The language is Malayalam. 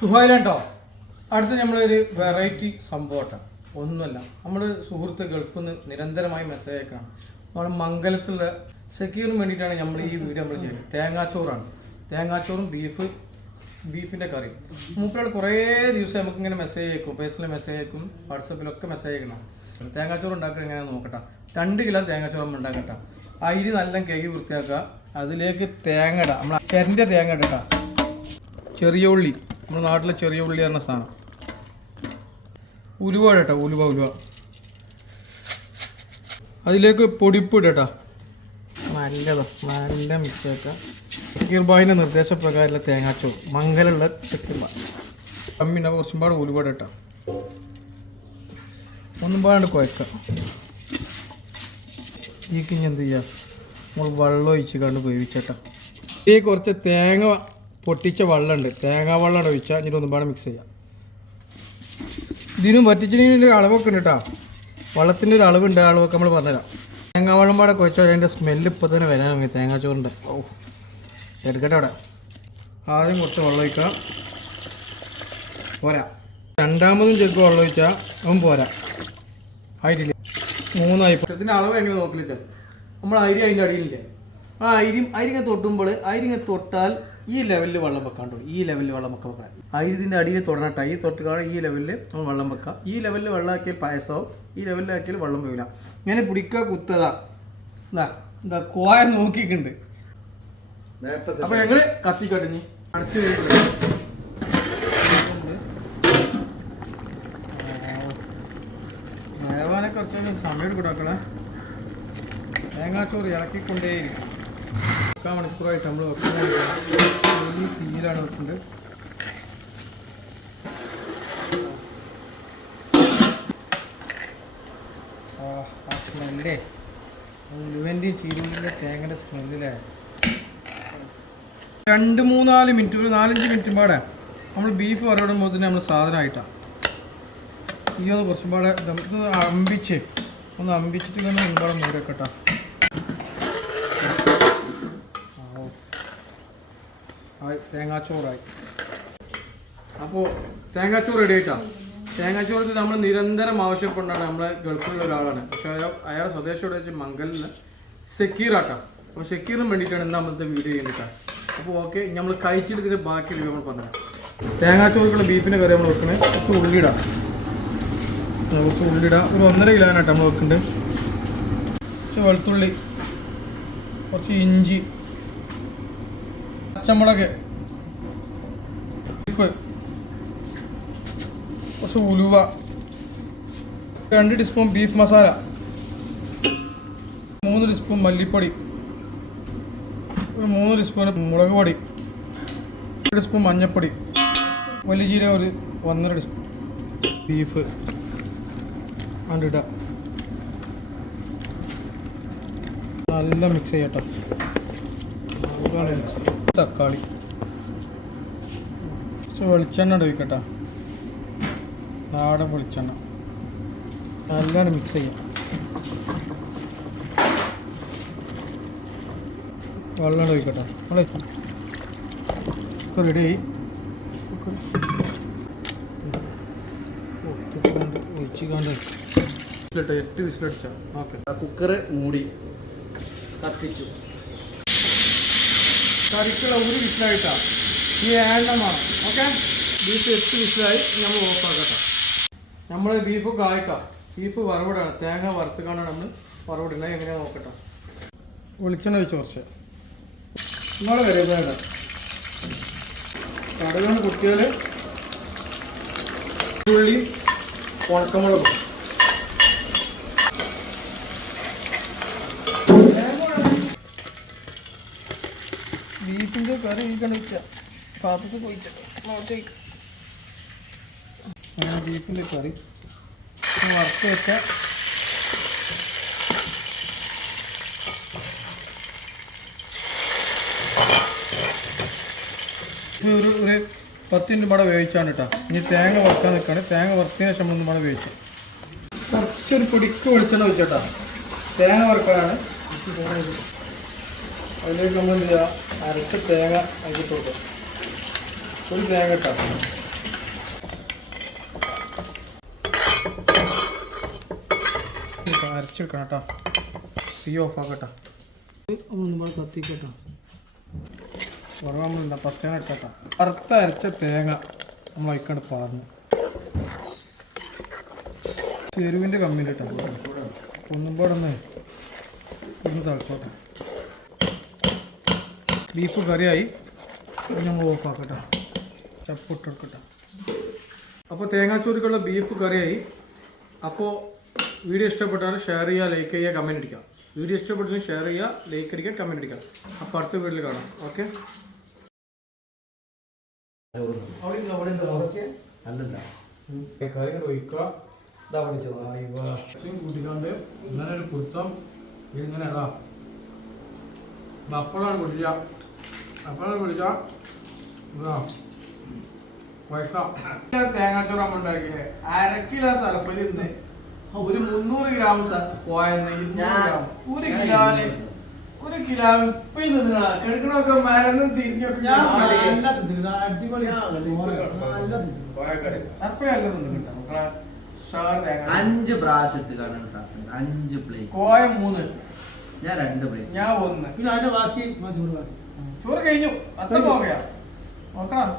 സുഖമായില്ലോ. അടുത്ത് നമ്മളൊരു വെറൈറ്റി സംഭവം ഒന്നുമല്ല, നമ്മൾ സുഹൃത്ത് ഗൾഫിൽ നിന്ന് നിരന്തരമായി മെസ്സേജ് അയക്കണം. നമ്മുടെ മംഗലത്തുള്ള സെക്യൂറിന് വേണ്ടിയിട്ടാണ് നമ്മൾ ഈ വീഡിയോ നമ്മൾ ചെയ്യുന്നത്. തേങ്ങാച്ചോറാണ്, തേങ്ങാച്ചോറും ബീഫിൻ്റെ കറി. മൂപ്പരോട് കുറേ ദിവസം നമുക്കിങ്ങനെ മെസ്സേജ് അയക്കും, പേഴ്സണൽ മെസ്സേജ് അയക്കും, വാട്സപ്പിലൊക്കെ മെസ്സേജ് അയക്കണം. തേങ്ങാച്ചോറ് ഉണ്ടാക്കുക എങ്ങനെയാണെന്ന് നോക്കട്ടെ. 2 കിലോ തേങ്ങാച്ചോറ് ഉണ്ടാക്കട്ടെ. അരി നല്ല കേക്ക് വൃത്തിയാക്കുക, അതിലേക്ക് തേങ്ങ ഇടാം. നമ്മൾ ചെരൻ്റെ തേങ്ങ ഇടട്ടാ. ചെറിയ ഉള്ളി, നമ്മുടെ നാട്ടിലെ ചെറിയ ഉള്ളി പറഞ്ഞ സാധനം. ഉലുവ ഇടട്ടോ, ഉലുവ. അതിലേക്ക് പൊടിപ്പ് ഇടട്ടാ. നല്ല മിക്സ് ആക്കുക. സക്കീർ ബായിൻ്റെ നിർദ്ദേശപ്രകാരമുള്ള തേങ്ങാച്ചോറ്, മംഗലുള്ള സക്കീർ ബായ്. കമ്മിണ്ടാവും. കുറച്ചും പാട് ഉലുവ ഇടട്ടാ. ഒന്നും പാട് കുഴക്കുക. ഈ കിഞ്ഞ് എന്ത് ചെയ്യുക, നമ്മൾ വെള്ളം ഒഴിച്ച് കണ്ട് വേവിച്ചേട്ടാ. ഈ കുറച്ച് തേങ്ങ പൊട്ടിച്ച വെള്ളമുണ്ട്, തേങ്ങാ വെള്ളം ഒഴിച്ചാൽ എന്നിട്ട് ഒന്നും പാടെ മിക്സ് ചെയ്യാം. ഇതിനും വറ്റിച്ചിന് അളവൊക്കെ ഉണ്ട് കേട്ടോ. വെള്ളത്തിൻ്റെ ഒരു അളവുണ്ട്, അളവൊക്കെ നമ്മൾ പറഞ്ഞുതരാം. തേങ്ങാ വെള്ളം പാടെ കുഴച്ചാൽ അതിൻ്റെ സ്മെല്ല് ഇപ്പോൾ തന്നെ വരാൻ തുടങ്ങി. തേങ്ങാച്ചോറിൻ്റെ എടുക്കട്ടെ. അവിടെ ആദ്യം കുറച്ച് വെള്ളം ഒഴിക്കാം, പോരാ. രണ്ടാമതും ചെറുപ്പം വെള്ളം ഒഴിച്ചാൽ അവൻ പോരാ, ആയിട്ടില്ല. 3 ആയി. ഇതിൻ്റെ അളവ് എങ്ങനെ നോക്കില്ല വെച്ചാൽ നമ്മൾ അരി അതിൻ്റെ അടിയിലില്ലേ, ആ അരിങ്ങ തൊട്ടുമ്പോൾ അരിങ്ങ തൊട്ടാൽ ഈ ലെവലിൽ വെള്ളം വെക്കാണ്ടോ. ഈ ലെവലിൽ വെള്ളം വെക്കാൻ അരിതിൻ്റെ അടിയിൽ തൊടണട്ടാ. ഈ തൊട്ടുകാട് ഈ ലെവലിൽ നമ്മൾ വെള്ളം വെക്കാം. ഈ ലെവലിൽ വെള്ളം ആക്കിയാൽ പായസമാവും, ഈ ലെവലിലാക്കിയാൽ വെള്ളം വീഴാം. ഇങ്ങനെ പിടിക്കുക, കുത്തതാ. എന്താ കോയ നോക്കിയിട്ടുണ്ട്. അപ്പോൾ ഞങ്ങൾ കത്തിക്കട്ടിഞ്ഞ് അടച്ച് വേവാനെ കുറച്ച് സമയം എടുക്കണേ. തേങ്ങാച്ചോറ് ഇളക്കിക്കൊണ്ടേയിരിക്കും. 3 മണിക്കൂറായിട്ട് നമ്മൾ വെക്കുന്നത് ഈ തീയിലാണ് വെക്കുന്നത്. ആ സ്മെല്ലേ, ഉലുവൻ്റെയും ചീരുള്ളിൻ്റെ തേങ്ങയുടെ സ്മെല്ലിലേ. 2, 3, 4 മിനിറ്റ്, ഒരു 4-5 മിനിറ്റും പാടെ നമ്മൾ ബീഫ് വരവിടുമ്പോൾ തന്നെ നമ്മൾ സാധനമായിട്ടാണ്. ഈ ഒന്ന് കുറച്ചും പാടെ ഒന്ന് അമ്പിച്ചിട്ട് തന്നെ ഒരുപാട് മൂരക്കെട്ടാ. തേങ്ങാച്ചോറായി. അപ്പോൾ തേങ്ങാച്ചോറ് റെഡി ആയിട്ടാണ്. തേങ്ങാച്ചോറ് നമ്മൾ നിരന്തരം ആവശ്യപ്പെടുന്നതാണ്. നമ്മളെ ഗൾഫിലുള്ള ഒരാളാണ്, പക്ഷേ അയാളെ സ്വദേശത്തോടെ വെച്ച് മംഗലിൽ സെക്യൂറാട്ടാണ്. അപ്പോൾ സെക്യൂറിന് വേണ്ടിയിട്ടാണ് ഇന്ന് നമ്മളത്തെ വീഡിയോ ചെയ്യുന്നത്. അപ്പോൾ ഓക്കെ, നമ്മൾ കഴിച്ചിട്ട് ഇതിൻ്റെ ബാക്കി വീഡിയോ നമ്മൾ പറഞ്ഞുതരാം. തേങ്ങാച്ചോറുള്ള ബീഫിൻ്റെ കറി നമ്മൾ വെക്കുന്നത്. കുറച്ച് ഉള്ളിയിടാം, ഒരു 1.5 കിലോനായിട്ട് നമ്മൾ വെക്കുന്നുണ്ട്. കുറച്ച് വെളുത്തുള്ളി, കുറച്ച് ഇഞ്ചി, പച്ചമുളക്, കുറച്ച് ഉലുവ, 2 ടീസ്പൂൺ ബീഫ് മസാല, 3 ടീസ്പൂൺ മല്ലിപ്പൊടി, ഒരു 3 ടീസ്പൂൺ മുളക് പൊടി, 1 ടീസ്പൂൺ മഞ്ഞൾപ്പൊടി, വലിയ ജീരകം ഒരു 1.5 ടീസ്പൂൺ. ബീഫ് കണ്ടിട്ടാ നല്ല മിക്സ് ചെയ്യട്ടോ. തക്കാളി, വെളിച്ചെണ്ണ ഒഴിക്കട്ടെ, നാടൻ വെളിച്ചെണ്ണ. നല്ലോണം മിക്സ് ചെയ്യാം. വെള്ളം ഒഴിക്കട്ടെ. റെഡി ആയി. ഒഴിച്ച് കണ്ട് 8 വിസിലടിച്ചാൽ ഓക്കെ. കുക്കറ് മൂടി കത്തിച്ചു. കറിക്കുള്ള 1 വിസിലായിട്ടാണ് ഈ എണ്ണമാണ്. Okay, beef 8 വിസിലായി. നമ്മൾ ഓഫാക്കട്ടെ. നമ്മൾ ബീഫൊക്കെ ആയിട്ടാണ്. ബീഫ് വറവിടാണ്, തേങ്ങ വറുത്തുകൊണ്ടാണ് നമ്മൾ വറവിടുന്നത്. എങ്ങനെയാണ് നോക്കട്ടെ. വെളിച്ചെണ്ണ ഒഴിച്ച് കുറച്ച് നിങ്ങളെ കരുതേണ്ട കടുകാണ് കുട്ടികൾ. ഉള്ളി, ഉണക്കമുളകും, ബീഫിൻ്റെ കറി കഴിക്കാൻ വയ്ക്കുക. പാത്രത്തിൽ പോയിച്ചിട്ട് അങ്ങനെ ബീഫിൻ്റെ കറി വറുത്ത് വെച്ചാൽ ഒരു 10 മിനിറ്റ് പാടെ വേവിച്ചാണ് കേട്ടോ. ഇനി തേങ്ങ വറുക്കാൻ നിൽക്കുകയാണ്. തേങ്ങ വറുത്തതിന് ശേഷം 1 പാടെ വേവിച്ചു. കുറച്ചൊരു പൊടിക്ക് വെളിച്ചെണ്ണ വെച്ചോട്ടാ. തേങ്ങ വറുക്കാനാണ്. അതിലേക്ക് നമ്മൾ എന്ത് ചെയ്യുക, അരച്ച തേങ്ങ അതിൽ കൊടുക്കുക. ഒരു തേങ്ങ ഇട്ടാൽ അരച്ചെടുക്കണം കേട്ടോ. തീ ഓഫ് ആക്കട്ടോ. ഒന്നുപാട് കത്തിക്കട്ടോ. കുറവ് നമ്മളില്ല ഫസ്റ്റ് ഞാൻ ഇട്ടോ. വറുത്ത അരച്ച തേങ്ങ നമ്മൾ വയ്ക്കാണ്ട് പാർന്നു. എരിവിൻ്റെ കമ്മിൻ്റെ ഇട്ടോ. ഒന്നുപാടൊന്ന് ഒന്ന് തിളച്ചോട്ടെ. ബീഫ് കറിയായി. നമ്മൾ ഓഫ് ആക്കട്ടോ. ചപ്പിട്ടെടുക്കട്ടോ. അപ്പോൾ തേങ്ങാച്ചോറിക്കുള്ള ബീഫ് കറിയായി. അപ്പോൾ വീഡിയോ ഇഷ്ടപ്പെട്ടാൽ ഷെയർ ചെയ്യുക, ലൈക്ക് ചെയ്യുക, കമൻറ്റ് അടിക്കുക. വീഡിയോ ഇഷ്ടപ്പെട്ടെങ്കിൽ ഷെയർ ചെയ്യുക, ലൈക്ക് അടിക്കുക, കമൻറ്റ് അടിക്കുക. അപ്പോൾ അടുത്ത വീഡിയോയിൽ കാണാം. ഓക്കെ. കറി ഒഴിക്കുക. കൂട്ടിക്കാണ്ട് ഇങ്ങനെ ഒരു കുത്തം ഇങ്ങനെ അതാ അപ്പോഴാണ് പിടിച്ച തേങ്ങാച്ചോറ് നമ്മൾ ഉണ്ടാക്കിയത് 1/2 കിലോ സ്ഥലപ്പരി ഇന്ന് ഒരു 300 ഗ്രാം പോയെന്ന് 1 കിലോ ഇപ്പൊ കിടക്കണൊക്കെ മരന്ന് തിരിഞ്ഞൊക്കെ സർപ്പല്ല തിന്നിട്ടുണ്ടോ മക്കളെ? 5 പ്രാവശ്യം ഇട്ട് കാണാൻ സാധ്യത. 5 പ്ലേറ്റ്. കോയ 3, ഞാൻ 2 പ്ലേറ്റ്. ഞാൻ 1. പിന്നെ അതിന്റെ ബാക്കി ചോറ് കഴിഞ്ഞു. അത്ര പോകയാ നോക്കണം.